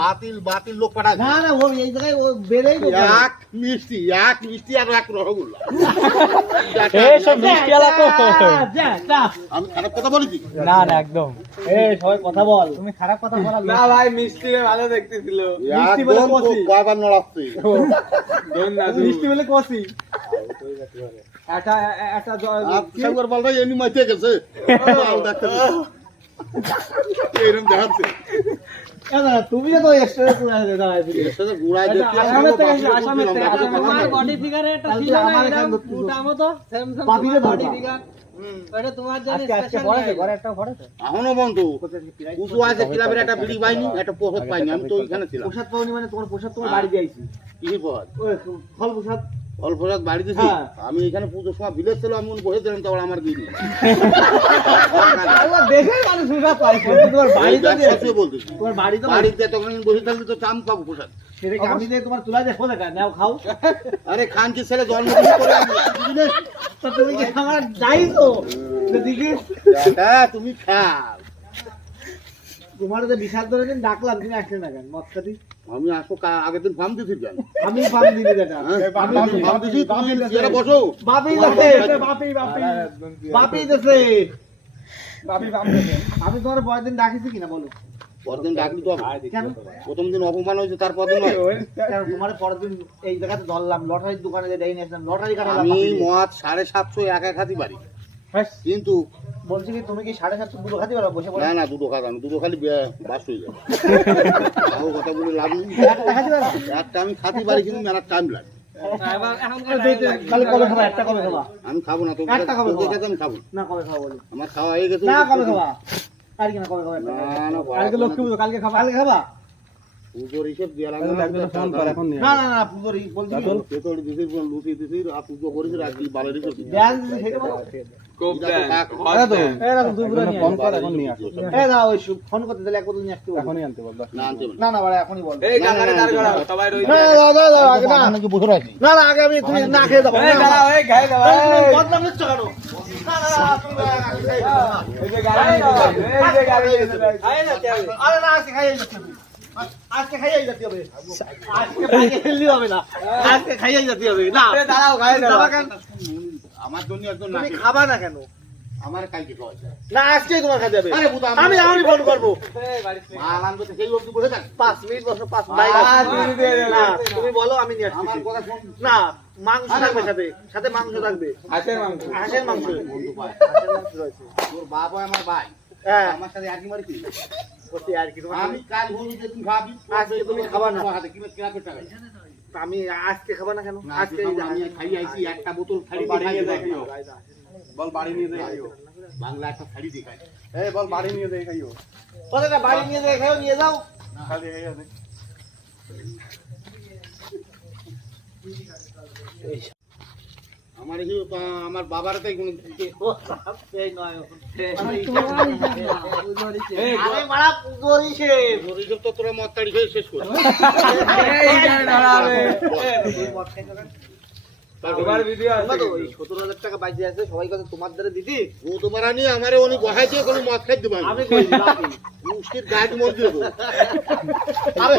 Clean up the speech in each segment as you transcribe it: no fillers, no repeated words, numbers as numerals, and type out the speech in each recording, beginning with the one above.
বাতিল লোক পাঠা না না ও এই জায়গায় ও বেরেই এক মিষ্টি আর এক রসগোল্লা সব মিষ্টি আলা আমি খারাপ কথা বলি না না একদম সবাই কথা বল তুমি খারাপ কথা বলা না ভাই মিষ্টি ভালো দেখতেছিল মিষ্টি বলে কষি কয়বার নড়াচ্ছে মিষ্টি বলে কষি একটা সাগর বল ভাই এমনি মাইতে গেছে এরকম দেখাচ্ছে তুমি তো এক্সট্রা পুরা দাঁড়ায় দিলে এসে গুড়াই দেখতে আসামে আমার বডি ফিগারে একটা ছিল না এরকম মোটা মতো সেম বডি ফিগার এটা তোমার জন্য স্পেশাল ঘরে একটা পড়েছে এখনো বন্ধু কুসু আছে ক্লাবের একটা বিড়ি পাইনি একটা প্রসাদ পাইনি আমি তো ওইখানে ছিলাম প্রসাদ পাওনি মানে তোমার প্রসাদ তোমার বাড়ি দিয়ে আইছি কি প্রসাদ ওই ফল প্রসাদ অল্প প্রসাদ বাড়ি দিয়েছি আমি এখানে পুজোর সময় ভিলেজ ছিল আমি বসেছিলাম তখন আমার দিদি আল্লাহ দেশের মানুষ প্রসাদ পাইছে তোমার বাড়িতে সত্যি বলতেছি তোমার বাড়িতে বাড়িতে তখন বসে থাকলে তো চাম পাবো প্রসাদ সেটা কি আমি দিয়ে তোমার তুলা দেখো দেখা নাও খাও আরে খানকে ছেলে জন্মদিন করে তো তুমি কি আমার যাই তো দিদি তুমি খাও তোমার যে বিশাল ধরে দিন ডাকলাম তুমি আসলে না কেন মদ খাতি আমি আসো আগের দিন ফার্ম দিছি কেন আমি ফার্ম দিদি দেখা ফার্ম দিছি তুমি এরা বসো বাপি যাচ্ছে বাপি যাচ্ছে আমি তোমার পরের দিন ডাকিছি কিনা বলো পরের দিন ডাকলি তো কেন প্রথম দিন অপমান হয়েছে তারপর দিন কেন তোমার পরের দিন এই জায়গাতে ধরলাম লটারির দোকানে যে দেই নিয়েছিলাম লটারি কাটালাম আমি মদ 750 এক হাতি পারি কিন্তু বলছি কি তুমি কি 750 দুটো খাতি পারো বসে বসে না দুটো খাত আমি দুটো খালি বাস হয়ে যাবে আমার কথা বলে লাভ নেই একটা খাতি পারো একটা আমি খাতি পারি কিন্তু মেলার টাইম লাগে তাহলে কবে খাবা একটা কবে খাবা আমি খাবো না তোকে একটা কবে খাবা আমি খাবো না কবে খাবা বলো আমার খাওয়া হয়ে গেছে না কবে খাবা আর কি না কবে খাবা না না কালকে লক্ষ্মী পুজো কালকে খাবা কালকে খাবা পুজোর হিসেব দেওয়া লাগবে না না না পুজোর বলছি পেতড়ি দিছিস লুচি দিছিস আর পুজো করিস আর কি বালের দিছিস ব্যান সেটা বলো খুব আরে তো এরকম দুই পুরো নিয়ে ফোন কর এখন নিয়ে আসো এই দাও ওই ফোন করতে দিলে এক বোতল নিয়ে আসতে এখনই আনতে বল না আনতে না না বাড়া এখনই বল এই কাকারে দাঁড় করাও সবাই রই দাও আগে না নাকি বসে আছি না না আগে আমি তুমি না খেয়ে দাও এই দাঁড়াও এই গায়ে দাও বদনাম নিচ্ছ কেন না না তুমি এই যে গাড়ি এই যে গাড়ি আরে না আরে না আজকে খাইয়ে যাচ্ছে আজকে খাইয়ে যেতে হবে আজকে বাইরে খেললি হবে না আজকে খাইয়ে যেতে হবে না দাঁড়াও গায়ে দাও আমার জন্য একজন না তুমি খাবা না কেন আমার কালকে খাওয়া না আজকে তোমার খাতে হবে আরে বুদা আমি আমি ফোন করবো মাল আনবো তো সেই অবধি বসে থাক 5 মিনিট বসো 5 মিনিট দিয়ে দেবে। না তুমি বলো আমি নিয়ে আসছি আমার কথা শোন না মাংস থাকবে সাথে সাথে মাংস থাকবে হাতের মাংস হাঁসের মাংস বন্ধু পায় হাঁসের মাংস রয়েছে তোর বাবা আমার ভাই হ্যাঁ আমার সাথে একই মারি কি করতে আর কি তোমার আমি কাল বলি যে তুই খাবি আজকে তুমি খাবা না। হাতে কি কিরাপের টাকা আমি আজকে খাবা না কেন আজকে আজকে আমি খাই আইছি একটা বোতল খালি বাড়ি খাই নিয়ে দেখিও বল বাড়ি নিয়ে দেখাইও বাংলা একটা খালি দেখাই এই বল বাড়ি নিয়ে দেখাইও কথাটা বাড়ি নিয়ে যাও খাও নিয়ে যাও খালি দেখাইও আমার এই আমার বাবার তাই কোন এই নয় এই আরে মারা পুজোরিছে গরিব তো তোরা মদ তাড়ি খেয়ে শেষ করে এই গায়ে দাঁড়াবে তোমার ভিডিও আছে তো ওই 17000 টাকা বাইরে আছে সবাই কথা তোমার দ্বারা দিদি ও তোমার আনি আমারে উনি বহাই দিয়ে কোনো মদ খাই দিবা আমি কই বাপি মুশকিল গাড়ি মদ দেব আরে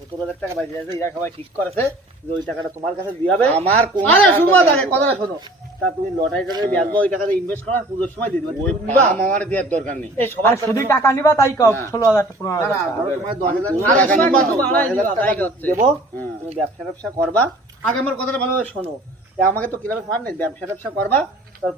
17000 টাকা বাইরে আছে এরা সবাই ঠিক করেছে যে ওই টাকাটা তোমার কাছে দিয়াবে আমার কোন আরে শুনো আগে কথাটা শোনো তা তুমি লটারি টাকা ব্যাংকে ওই টাকাটা ইনভেস্ট করো আর পুজোর সময় দিয়ে দিবা ওই নিবা আমার দেওয়ার দরকার নেই এই সবার শুধু টাকা নিবা তাই কও 16000 টাকা না না 15000 ধরো তোমার 10000 কোনো আরে টাকা শুনবা নেই। তো 10000 টাকা দেবো হ্যাঁ। তুমি ব্যবসা করবা আগে আমার কথাটা ভালোভাবে শোনো তা আমাকে তো ক্লাবে ফান্ড নেই ব্যবসা করবা তার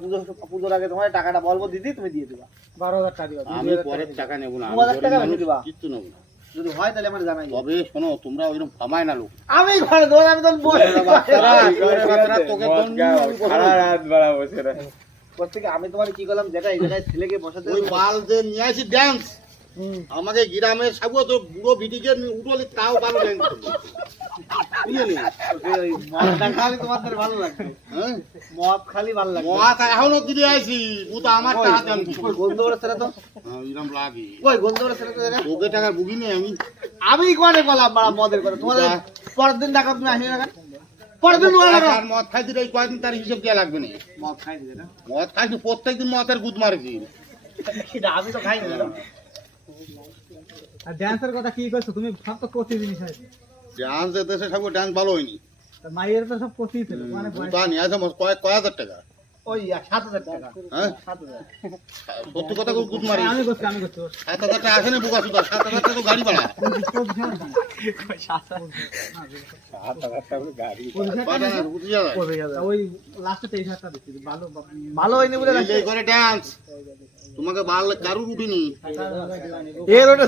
পুজোর আগে তোমার টাকাটা বলবো দিদি তুমি দিয়ে দিবা 12000 টাকা দিবা আমি পরের টাকা নেব না 2000 টাকা আমি দিবা। কিচ্ছু নেব না যদি হয় তাহলে আমার জানাই তবে শোনো তোমরা ওইরকম ফামায় না লোক আমি ঘরে দেবো আমি তো বাচ্চারা তোকে সারা রাত বেলা বসে রে প্রত্যেকে আমি তোমার কি করলাম যেটা এই জায়গায় ছেলেকে বসাতে ওই বাল যে নিয়ে আসি ড্যান্স আমাকে গ্রামের সাবু তো বুড়ো বিটিকে উঠলি তাও ভালো ড্যান্স করবে বুঝলি ওই মদটা খালি তোমাদের ভালো লাগবে হ্যাঁ মদ খালি ভালো লাগবে মহাত এখনো দিদি আইছি ও তো আমার টাকা দেন কি ওই গন্ধ করে ছেলে তো এরকম লাগে ওই গন্ধ করে ছেলে তো জায়গা তোকে টাকা বুঝি নেই আমি আমি কোনে বললাম বড় মদের করে তোমাদের পরের দিন টাকা তুমি আসি না পরের দিন ওরা আর মদ খাই দিলে কয়েকদিন তার হিসাব দেওয়া লাগবে না মদ খাই দিলে না মদ খাইছি প্রত্যেকদিন মদের গুদ মারেছি আমি তো খাই না আর ড্যান্সের কথা কি করছো তুমি? সব তো কচি জিনিস আছে। ডান্সের দেশে সব ডান্স ভালো হয়নি। মাইয়ের তো সব কচি ছিল মানে তা নিয়ে আসে কয়েক হাজার টাকা। ওই 7,000 টাকা হ্যাঁ 7,000 সত্যি কথা গুদ মারি। আমি করছি 7,000 টাকা আসে না বুকা সুদা, 7,000 টাকা তো গাড়ি ভাড়া। পাঠা না, বুঝি যাবে। ওই লাস্টে 23,000 টাকা দিচ্ছি। ভালো ভালো হয়নি বলে এই করে ডান্স তোমাকে ভালো কারুর উঠিনি। এর ওটা